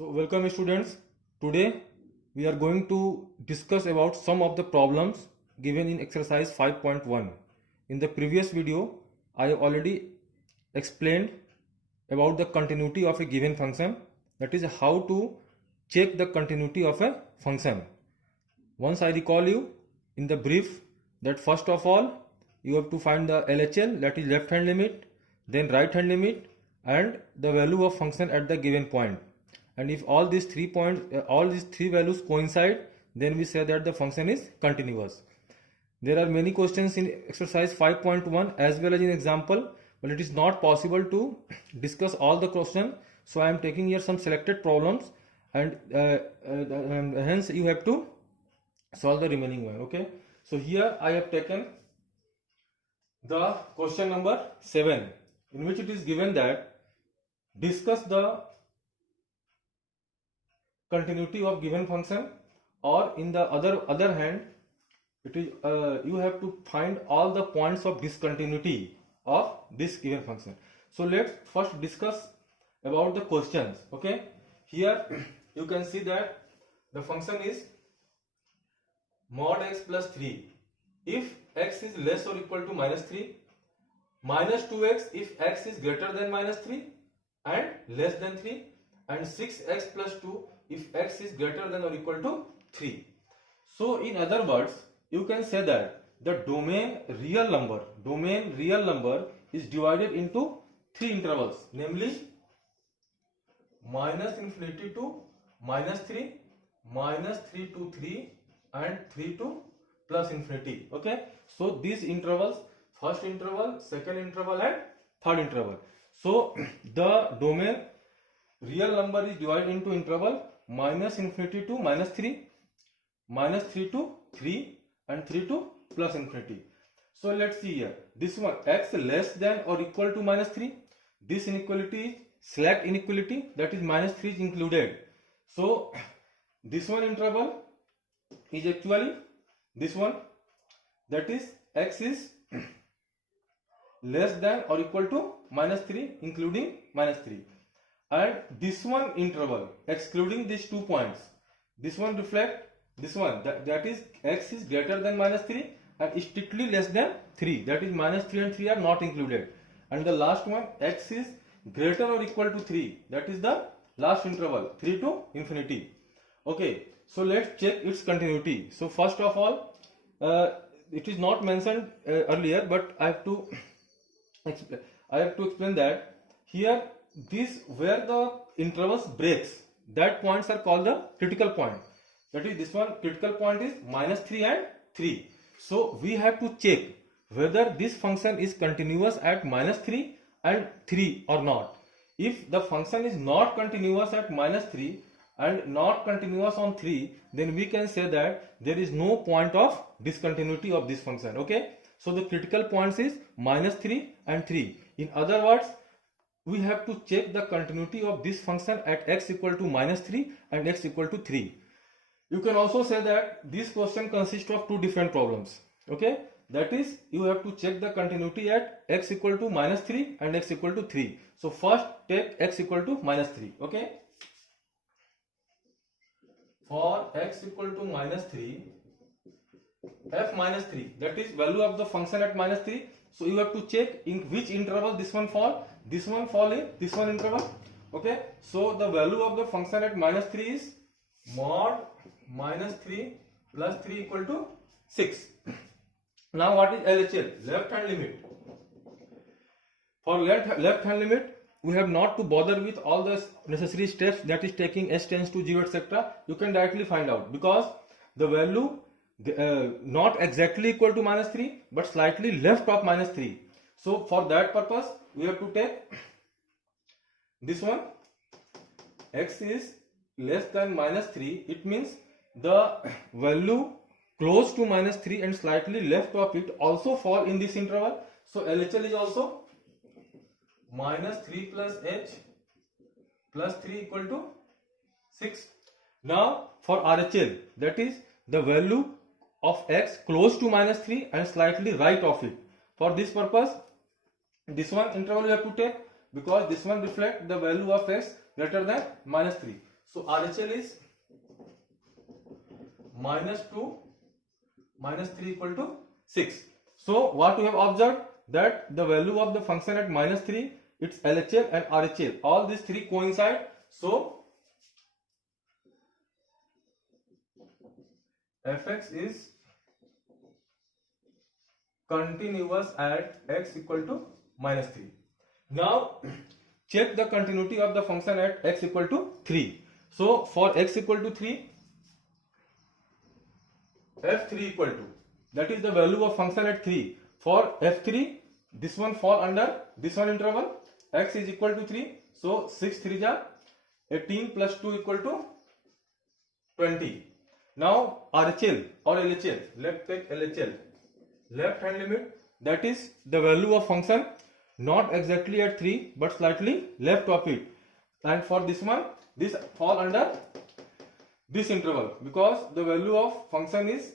So welcome students. Today we are going to discuss about some of the problems given in exercise 5.1. In the previous video I have already explained about the continuity of a given function, that is how to check the continuity of a function. Once I recall you in the brief that first of all you have to find the LHL, that is left hand limit, then right hand limit and the value of function at the given point. And if all these 3 points, all these 3 values coincide, then we say that the function is continuous. There are many questions in exercise 5.1 as well as in example, but it is not possible to discuss all the questions. So I am taking here some selected problems and hence you have to solve the remaining one. Okay. So here I have taken the question number 7, in which it is given that discuss the continuity of given function, or in the other hand it is you have to find all the points of discontinuity of this given function. So let's first discuss about the questions. Okay, here you can see that the function is mod x plus 3 if x is less or equal to minus 3, minus 2x if x is greater than minus 3 and less than 3, and 6x plus 2 if x is greater than or equal to 3. So in other words, you can say that the domain real number is divided into 3 intervals, namely minus infinity to minus 3, minus 3 to 3 and 3 to plus infinity. Okay, so these intervals, first interval, second interval and third interval. So the domain real number is divided into interval minus infinity to minus 3, minus 3 to 3 and 3 to plus infinity. So let's see here, this one x less than or equal to minus 3, this inequality is slack inequality, that is minus 3 is included. So this one interval is actually this one, that is x is less than or equal to minus 3 including minus 3, and this one interval excluding these 2 points, this one reflect this one, that is x is greater than minus 3 and strictly less than 3, that is minus 3 and 3 are not included, and the last one x is greater or equal to 3, that is the last interval 3 to infinity. Okay, so let's check its continuity. So first of all, it is not mentioned earlier, but I have to explain that here this where the intervals breaks, that points are called the critical point, that is this one critical point is minus 3 and 3. So we have to check whether this function is continuous at minus 3 and 3 or not. If the function is not continuous at minus 3 and not continuous on 3, then we can say that there is no point of discontinuity of this function. Okay, so the critical points is minus 3 and 3. In other words, we have to check the continuity of this function at x equal to minus 3 and x equal to 3. You can also say that this question consists of 2 different problems. Okay, that is you have to check the continuity at x equal to minus 3 and x equal to 3. So first take x equal to minus 3. Okay, for x equal to minus 3, f minus 3, that is value of the function at minus 3. So you have to check in which interval this one fall. This one fall in this one interval. Okay, so the value of the function at minus 3 is mod minus 3 plus 3 equal to 6. Now what is LHL? Left hand limit. For left hand limit, we have not to bother with all the necessary steps, that is taking s tends to 0 etc. You can directly find out because the value not exactly equal to minus 3 but slightly left of minus 3. So for that purpose we have to take this one, x is less than minus 3, it means the value close to minus 3 and slightly left of it also fall in this interval. So LHL is also minus 3 plus h plus 3 equal to 6. Now for RHL, that is the value of x close to minus 3 and slightly right of it. For this purpose, this one interval you have to take because this one reflect the value of x greater than minus 3. So RHL is -2 -3 equal to 6. So what we have observed, that the value of the function at -3, its LHL and RHL, all these three coincide. So fx is continuous at x equal to -3. Now check the continuity of the function at x equal to 3. So for x equal to 3, f3 equal to, that is the value of function at 3. For f3, this one fall under this one interval, x is equal to 3. So 6 3 ja 18 plus 2 equal to 20. Now RHL or LHL, let's take LHL, left hand limit, that is the value of function not exactly at 3 but slightly left of it. And for this one, this fall under this interval because the value of function is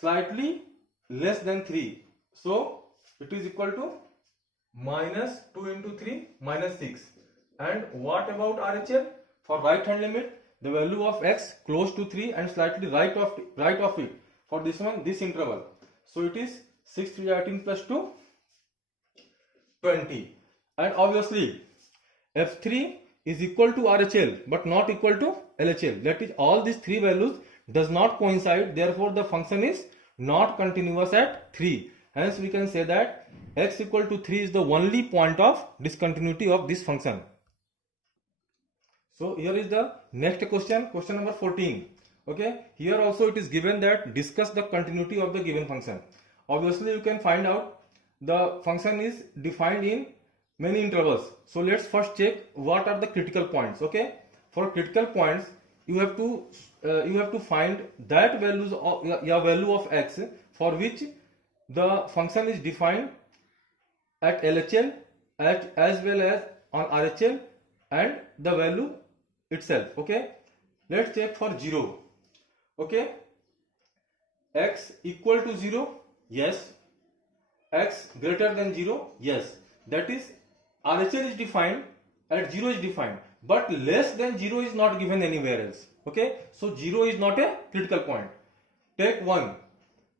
slightly less than 3. So it is equal to -2 into 3 -6. And what about RHL? For right hand limit, the value of x close to 3 and slightly right of it. For this one, this interval. So it is 6 3 18 plus 2 20. And obviously f3 is equal to RHL but not equal to LHL. That is, all these three values does not coincide. Therefore the function is not continuous at 3. Hence we can say that x equal to 3 is the only point of discontinuity of this function. So here is the next question, question number 14. Okay, here also it is given that discuss the continuity of the given function. Obviously you can find out the function is defined in many intervals. So let's first check what are the critical points. Okay, for critical points you have to find that values of your value of x for which the function is defined at LHL as well as on RHL and the value itself. Okay, let's check for 0. Okay, x equal to 0, yes. X greater than 0, yes. That is, RHL is defined at 0 is defined, but less than 0 is not given anywhere else. Okay, so 0 is not a critical point. Take 1,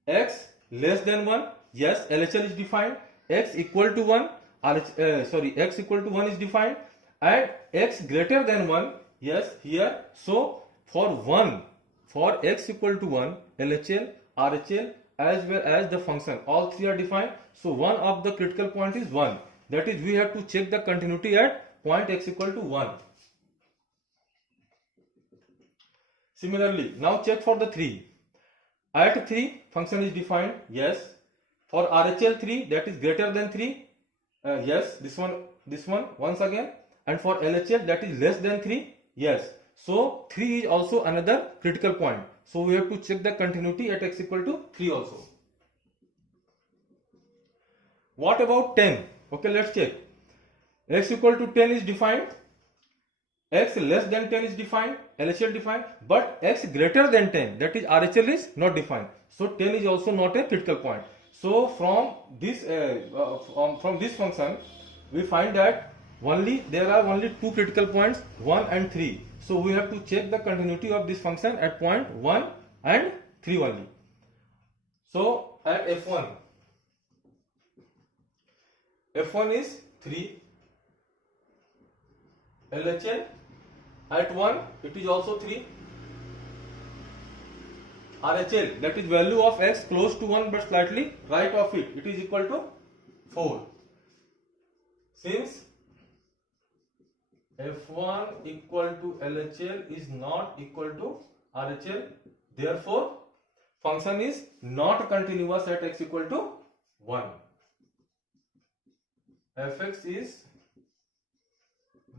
x less than 1, yes, LHL is defined. X equal to 1, x equal to 1 is defined, and x greater than 1, yes, here. So for 1, for x equal to 1, LHL, RHL as well as the function, all three are defined. So one of the critical point is 1. That is, we have to check the continuity at point x equal to 1. Similarly, now check for the 3. At 3, function is defined, yes. For RHL 3, that is greater than 3, yes, this one once again. And for LHL, that is less than 3, yes. So 3 is also another critical point. So we have to check the continuity at x equal to 3 also. What about 10? Okay, let's check. X equal to 10 is defined. X less than 10 is defined. LHL defined. But x greater than 10, that is RHL, is not defined. So 10 is also not a critical point. So from this function, we find that there are only two critical points, 1 and 3. So we have to check the continuity of this function at point 1 and 3 only. So at f1 is 3, LHL at 1 it is also 3, RHL, that is value of x close to 1 but slightly right of it, it is equal to 4. Since f1 equal to LHL is not equal to RHL, therefore function is not continuous at x equal to 1. fx is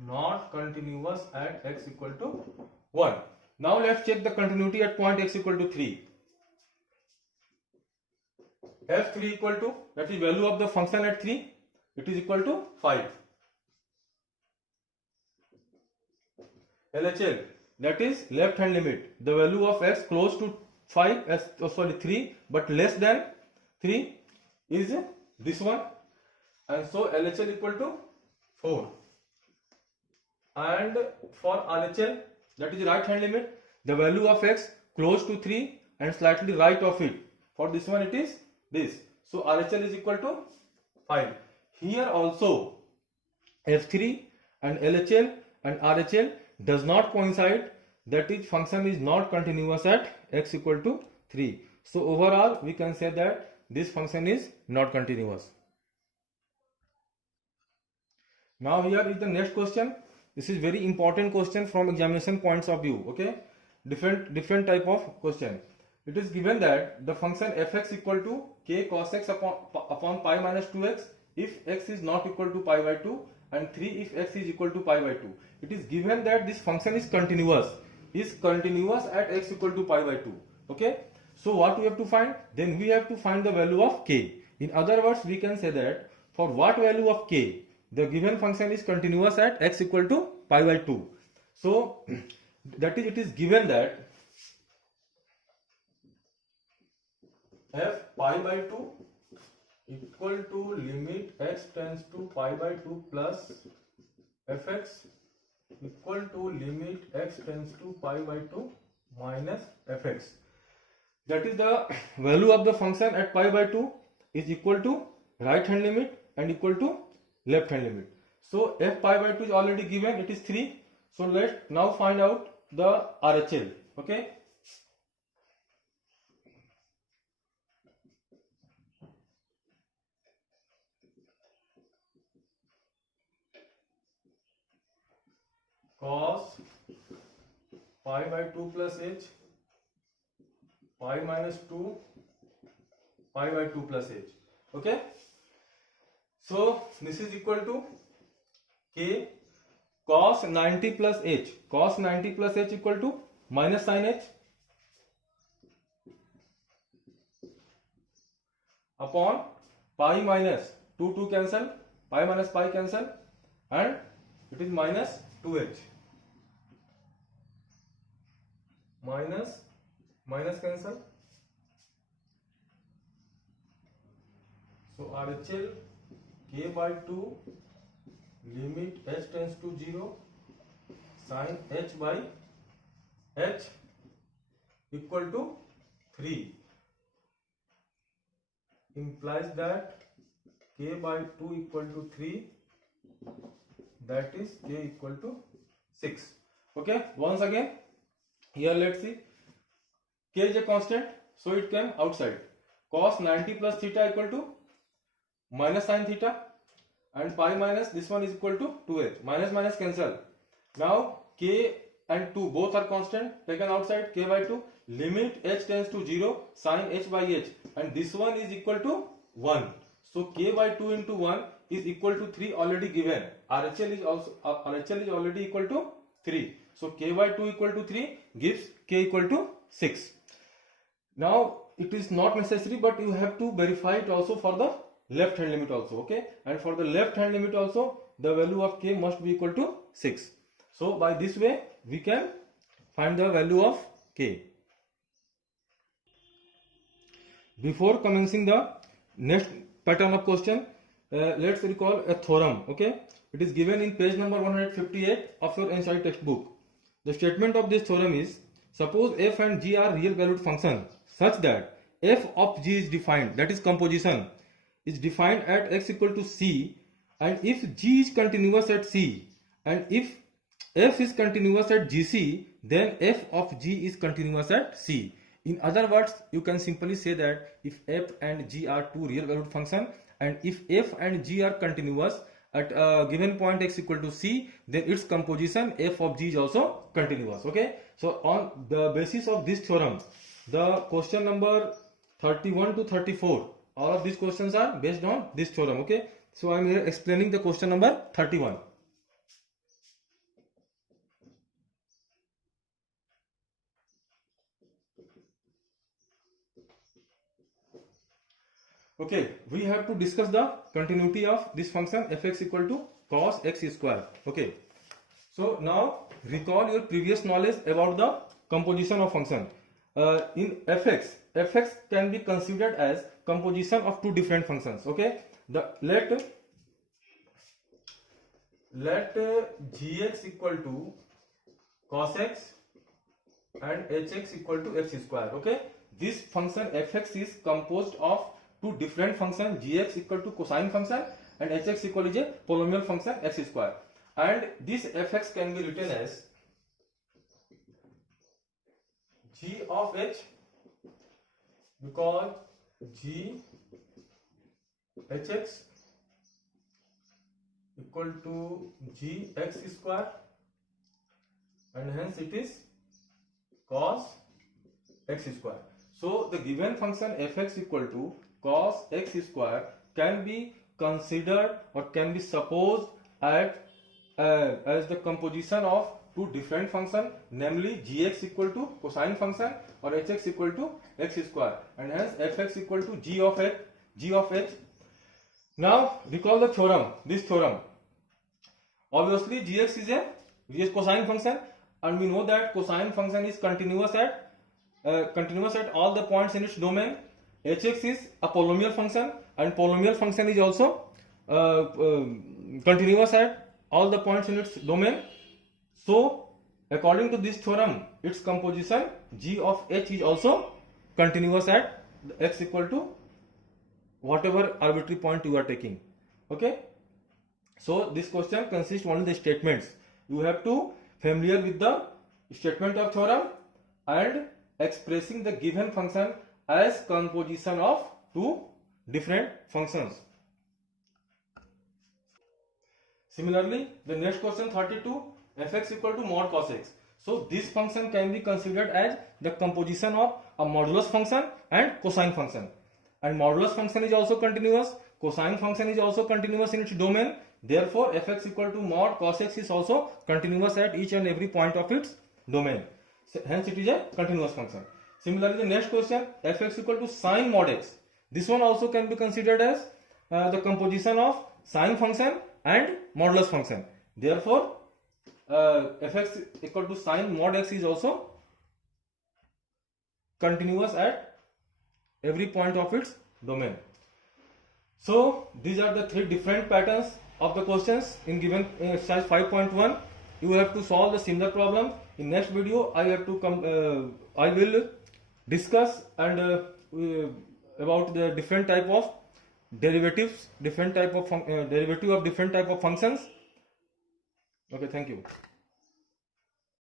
not continuous at x equal to 1. Now let's check the continuity at point x equal to 3. f3 equal to, that is value of the function at 3, it is equal to 5. LHL, that is left hand limit, the value of x close to 3 but less than 3 is this one, and so LHL equal to 4. And for RHL, that is right hand limit, the value of x close to 3 and slightly right of it. For this one it is this. So RHL is equal to 5. Here also F3 and LHL and RHL does not coincide, that is function is not continuous at x equal to 3. So overall we can say that this function is not continuous. Now here is the next question. This is very important question from examination points of view. Okay, different type of question. It is given that the function fx equal to k cos x upon pi minus 2x if x is not equal to pi by 2 and 3 if x is equal to pi by 2. It is given that this function is continuous at x equal to pi by 2. Okay, so what we have to find? Then we have to find the value of k. In other words, we can say that for what value of k the given function is continuous at x equal to pi by 2. So that is, it is given that f pi by 2 equal to limit x tends to pi by 2 plus fx equal to limit x tends to pi by 2 minus fx. That is the value of the function at pi by 2 is equal to right hand limit and equal to left hand limit. So f pi by 2 is already given, it is 3. So let's now find out the RHL. Okay, cos pi by 2 plus h pi minus 2 pi by 2 plus h. Okay, so this is equal to k cos 90 plus h. Cos 90 plus h equal to minus sin h upon pi minus 2 cancel, pi minus pi cancel, and it is minus 2h. Minus cancel. So RHL k by 2 limit h tends to 0 sin h by h equal to 3 implies that k by 2 equal to 3, that is k equal to 6. Okay, once again here let's see, k is a constant, so it came outside. Cos 90 plus theta equal to minus sin theta, and pi minus this one is equal to 2h. Minus cancel. Now k and 2 both are constant, taken outside, k by 2 limit h tends to 0 sin h by h, and this one is equal to 1. So k by 2 into 1 is equal to 3 already given. RHL is already equal to 3. So k by 2 equal to 3 gives k equal to 6. Now it is not necessary, but you have to verify it also for the left hand limit also. Okay, and for the left hand limit also the value of k must be equal to 6. So by this way we can find the value of k. Before commencing the next pattern of question, let's recall a theorem. Okay, it is given in page number 158 of your NCERT textbook. The statement of this theorem is: suppose f and g are real valued functions such that f of g is defined, that is composition, is defined at x equal to c, and if g is continuous at c, and if f is continuous at gc, then f of g is continuous at c. In other words, you can simply say that if f and g are two real valued functions, and if f and g are continuous at a given point x equal to c, then its composition f of g is also continuous. Okay, so on the basis of this theorem, the question number 31 to 34, all of these questions are based on this theorem. Okay, so I am here explaining the question number 31. Okay, we have to discuss the continuity of this function fx equal to cos x square. Okay, so now recall your previous knowledge about the composition of function. In fx can be considered as composition of two different functions. Okay, let gx equal to cos x and hx equal to x square. Okay, this function fx is composed of two different functions, gx equal to cosine function and hx equal is a polynomial function x square, and this fx can be written as g of h, because g hx equal to g x square, and hence it is cos x square. So the given function fx equal to cos x square can be considered or can be supposed at as the composition of two different functions, namely gx equal to cosine function or hx equal to x square, and hence fx equal to g of h. Now recall the theorem, this theorem. Obviously gx is a cosine function, and we know that cosine function is continuous at all the points in its domain. hx is a polynomial function, and polynomial function is also continuous at all the points in its domain. So according to this theorem, its composition g of h is also continuous at x equal to whatever arbitrary point you are taking. Okay, so this question consists only the statements. You have to familiar with the statement of theorem and expressing the given function as composition of two different functions. Similarly, the next question 32, fx equal to mod cos x. So this function can be considered as the composition of a modulus function and cosine function, and modulus function is also continuous, cosine function is also continuous in its domain. Therefore fx equal to mod cos x is also continuous at each and every point of its domain. So, hence it is a continuous function. Similarly, the next question, fx equal to sine mod x. This one also can be considered as the composition of sine function and modulus function. Therefore fx equal to sine mod x is also continuous at every point of its domain. So these are the three different patterns of the questions in given exercise 5.1. You have to solve the similar problem. In next video I will discuss and about the different type of derivatives, derivative of different type of functions. Okay, thank you.